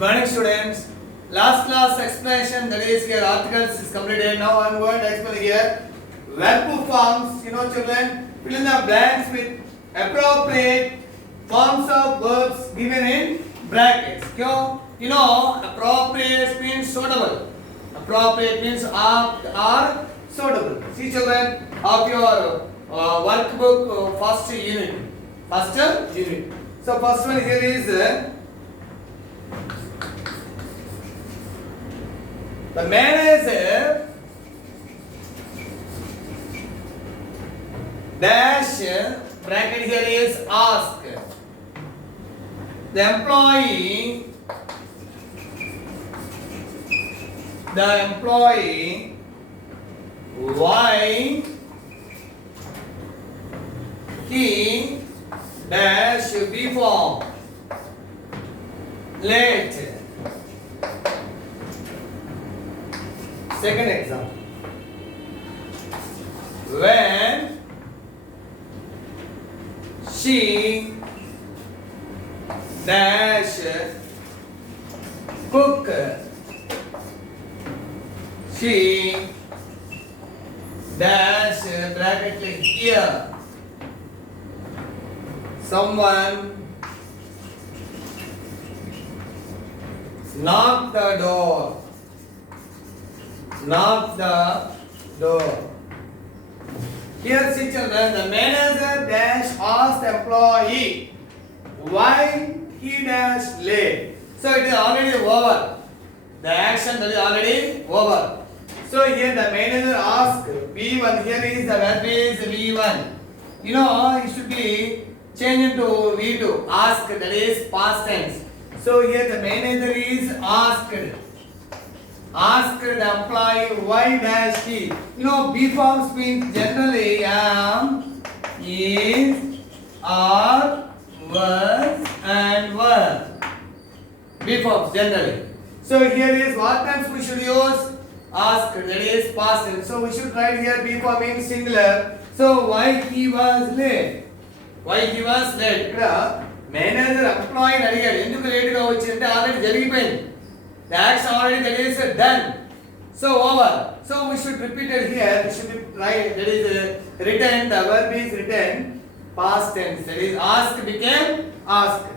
Morning students. Last class explanation, that is here articles is completed. Now I am going to explain here verb forms. You know children, fill in the blanks with appropriate forms of verbs given in brackets. क्यों? You know appropriate means suitable. Appropriate means are suitable. See children, of your workbook first unit. So first one here is the manager dash bracket here is ask the employee why he dash before late. Second example, when she dash cook, she dash bracket here, someone knock the door. Here see children, the manager dash asked the employee why he dash late. So it is already over. The action that is already over. So here the manager asked V1. Here is the verb is V1. You know it should be changed into V2. Ask, that is past tense. So here the manager is asked the employee why dash he. You know B forms means generally am, is, are, was and were. B forms generally. So here is what tense we should use? Ask, that is past tense. So we should write here B form means singular. So why he was late? ఇక్కడ manager ఎంప్లాయీని అడిగాడు ఎందుకు late గా వచ్చిందంటే already జరిగిపోయింది. The action already that is done. So over. So we should repeat it here. We should write, that is written, the verb is written past tense. That is asked became asked.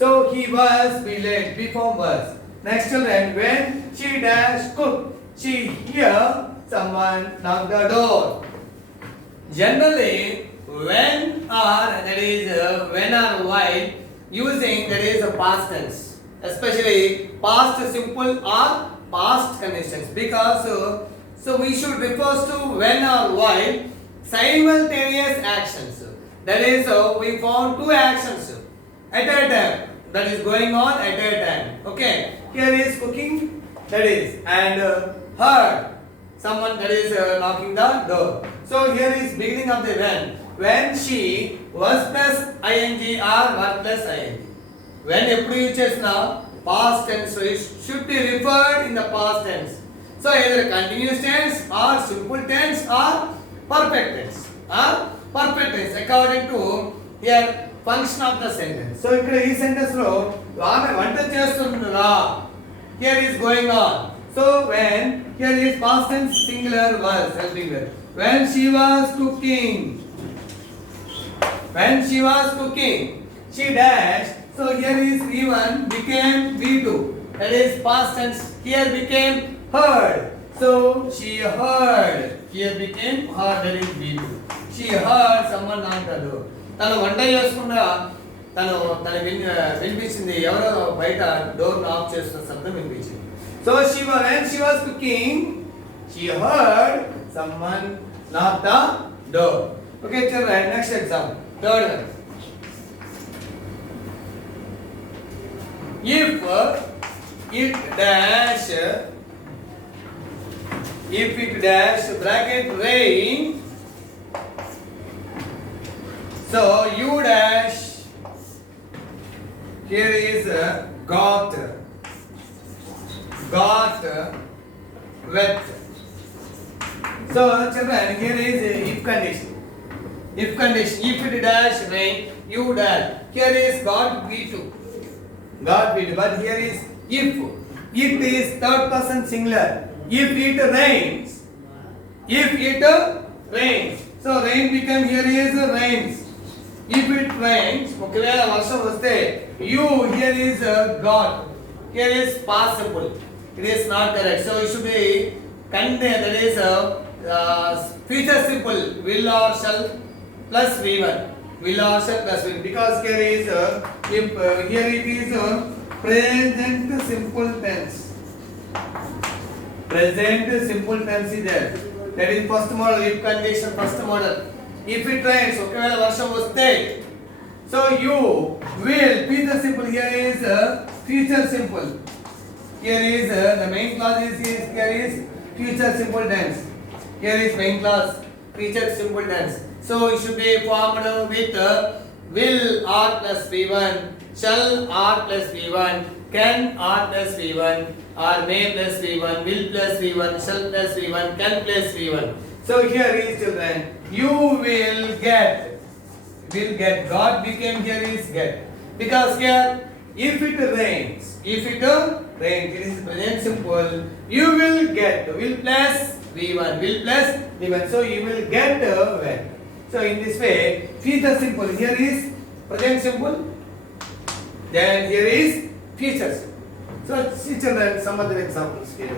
So he was be late. Be form was. Next children, when she dash cook, she hear someone knock the door. Generally when or that is when or while using that is a past tense, especially past simple or past conditions, because so we should refer to when or while simultaneous actions. That is we found two actions at a time, that is going on at a time. Okay, here is cooking, that is, and heard someone, that is knocking the door. So here is beginning of the when she was plus ing or was plus ing. When ఎప్పుడు use చేసినా past tense, so it should be referred in the past tense. So either continuous tense or simple tense or perfect tense according to here function of the sentence. So ఇక్కడ ఈ sentence లో ఆమె వంట చేస్తుందా, here is going on. So when here is past tense singular was helping her. When she was cooking, she dashed. So here is V1 became V2, that is past tense. Here became heard. So she heard. Here became heard, that is V2. She heard someone knock the door. తను వంట చేసుకున్నా తను వినిపించింది, ఎవరో బయట door knock చేస్తున్న శబ్దం వినిపించింది. So when she was cooking, she heard someone knock the door. Okay children, next example, third one. If it dash bracket rain, so you dash, here is got wet. So children, here is if condition. If it dash rain, you dash. Here is got V2. God will. But here is if. It is third person singular. If it rains. If it rains. So rain become here is rains. If it rains, ఒకవేళ వర్షం వస్తే you here is God. Here is possible. It is not correct. So it should be contained. That is future simple. Will or shall plus V1. Will or shall plus V1. Because here is if here it is present simple tense. Present simple tense is there. That is first model. If condition first model. If it rains, ఒకవేళ వర్షం వస్తే, so you will. Future simple here is future simple. Here is the main clause is here is future simple tense. Here is main clause future simple tense. So it should be formed with will or plus V1, shall or plus V1, can or plus V1, or may plus V1, will plus V1, shall plus V1, can plus V1. So here is children, you will get. God became here is get. Because here, if it rains, it is present simple, you will get. Will plus V1, so you will get when. So in this way, future simple. Here is present simple. Then here is future simple. So see children, some other examples here.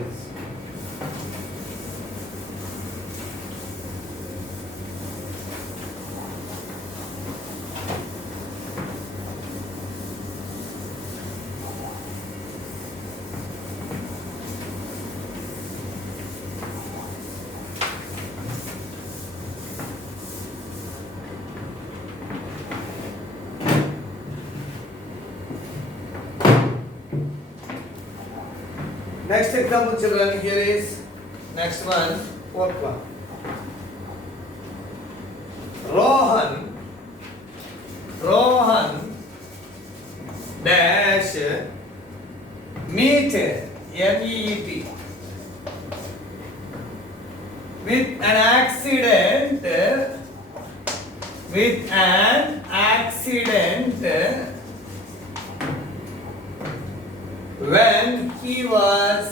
Next example children, here is next one, fourth one. Rohan dash meet MEET with an accident when he was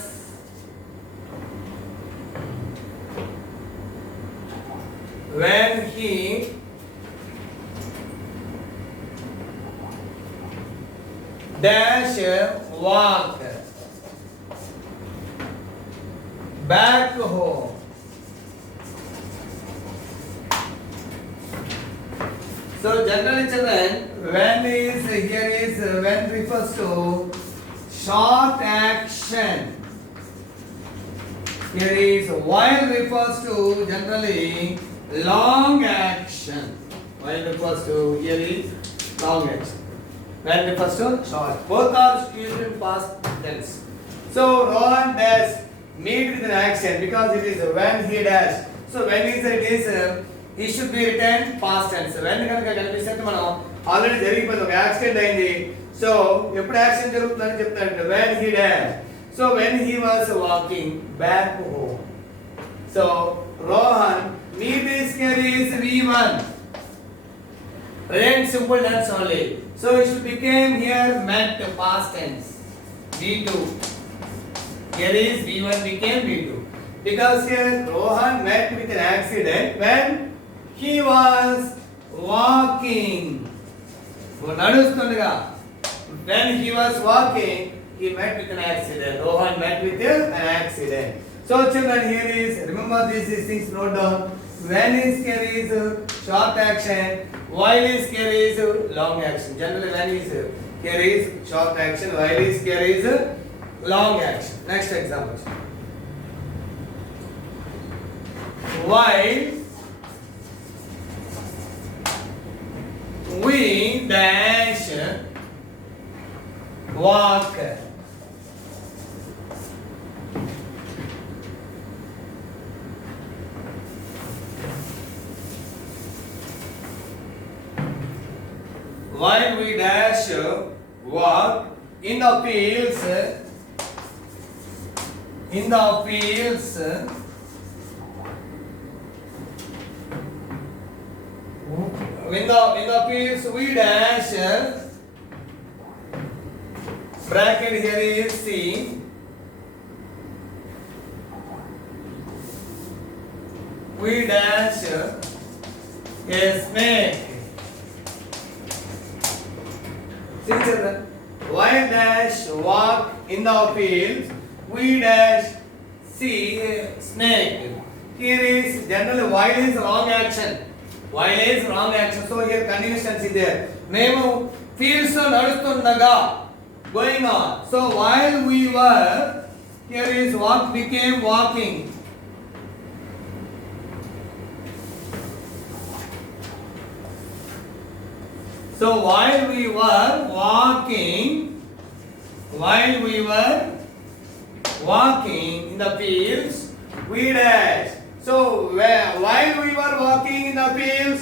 dash walk back home. So generally children, when refers to short action. Here is while refers to generally long action. While refers to here is long action. When refers to short. Both are used in past tense. So Rohan dash meet with an action because it is when he dash. So when is he should be written past tense. When కనుక కనిపిస్తే మనం already జరిగిపోయింది, ఒక accident అయింది. So ఎప్పుడు accident జరుగుతుందని చెప్తాడంటే when he dash. So when he was walking back home. So Rohan meet is carries V1. Present simple tense only. So it should become here met past tense. V2. Here is V1 became V2. Because here Rohan met with an accident when he was walking. నడుస్తుండగా. When he was walking, he met with an accident. Rohan met with an accident. So children, here is, remember these things, note down. When is carries short action, while is carries long action. Generally when is carries short action, while is carries long action. Next example. While we dash walk. While we dash walk in the fields, in the fields we dash Bracket here is C. We dash a snake. See children, Y dash walk in the field. We dash see a snake. Here is generally Y is wrong action. Y is wrong action. So here continuous tense is there. మేము fields లో నడుస్తుండగా going on. So while we were, here is walk became walking. So while we were walking in the fields, we dash. So while we were walking in the fields,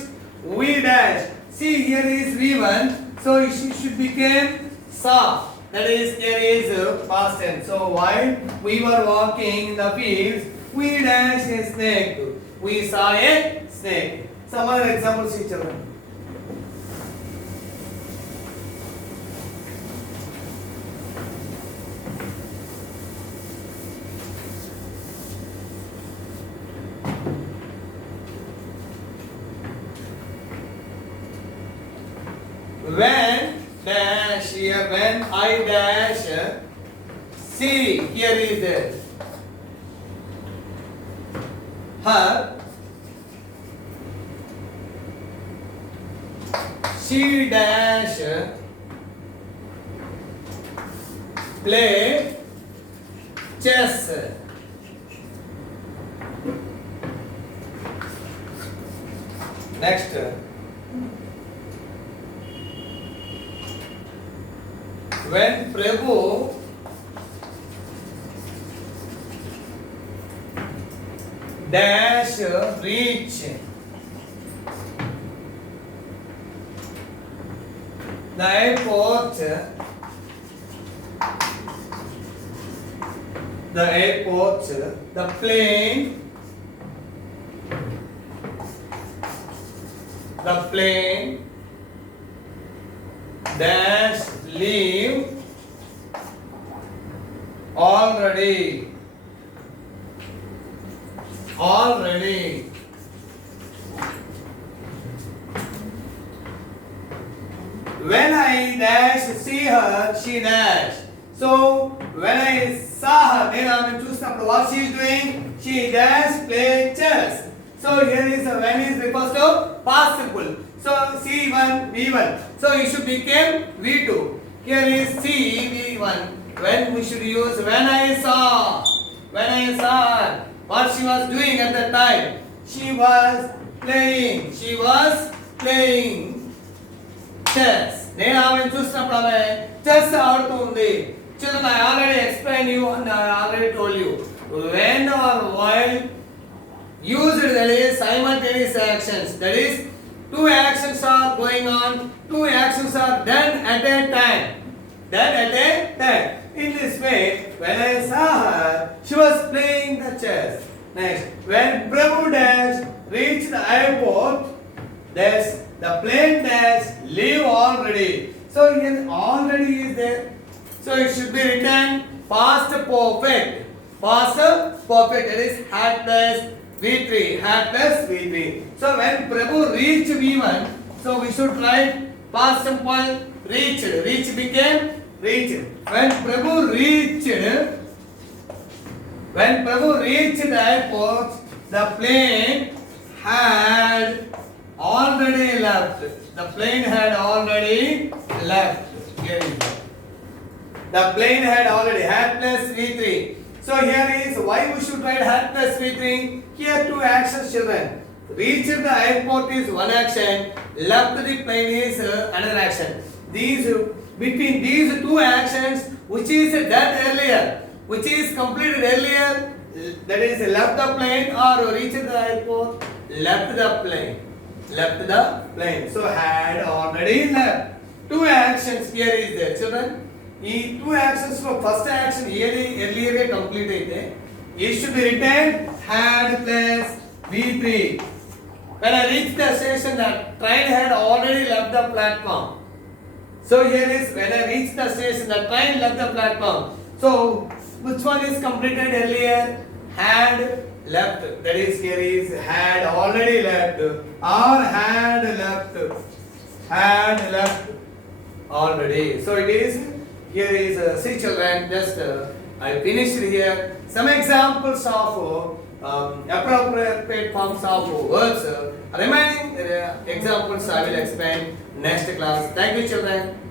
we dash. See here is V1, so it should become saw. That is there is past tense. So while we were walking in the fields, we dash a snake. We saw a snake. Some other examples, children. When dash here, when I dash see, here is her, she dash play chess. Next, when Prabhu dash reach the airport, the plane dash leave already. When I dash see her, she dash. So when I saw her, then I am choosing what she is doing. She dash play chess. So here is when is refers to past simple. So C1 V1. So it should become V2. Here is C V1. When we should use when I saw her, what she was doing at that time. She was playing chess. నేను ఆమెను చూసినప్పుడు ఆమె chess ఆడుతూ ఉంది. Children, I already explained you and I already told you. When or while used, that is simultaneous actions. That is, two actions are going on. Two actions are done at a time. In this way, when I saw her, she was playing the chess. Next, when Prabhu dash reached the airport, the plane dash leave already. So here already is there. So it should be written past perfect. That is had plus V3. So when Prabhu reached V1, so we should write past simple reached. Reach became reached. When Prabhu reached the airport, the plane had already left. Here is it. The plane had already had plus V3. So here is why we should write had plus V3. Here two actions, children. Reach the airport is one action. Left the plane is another action. Between these two actions, which is done earlier, which is completed earlier, that is left the plane or reached the airport, left the plane. So had already left. Two actions here is there, children. ఈ two actions లో first action earlier complete అయితే it should be written had plus V3. When I reached the station, the train had already left the platform. So here is when I reach the station, the train left the platform. So which one is completed earlier? Had left. That is here is had already left or had left. Had left already. So it is here is see children. Just I finished here. Some examples of appropriate forms of words. Remaining examples I will explain next class. Thank you, children.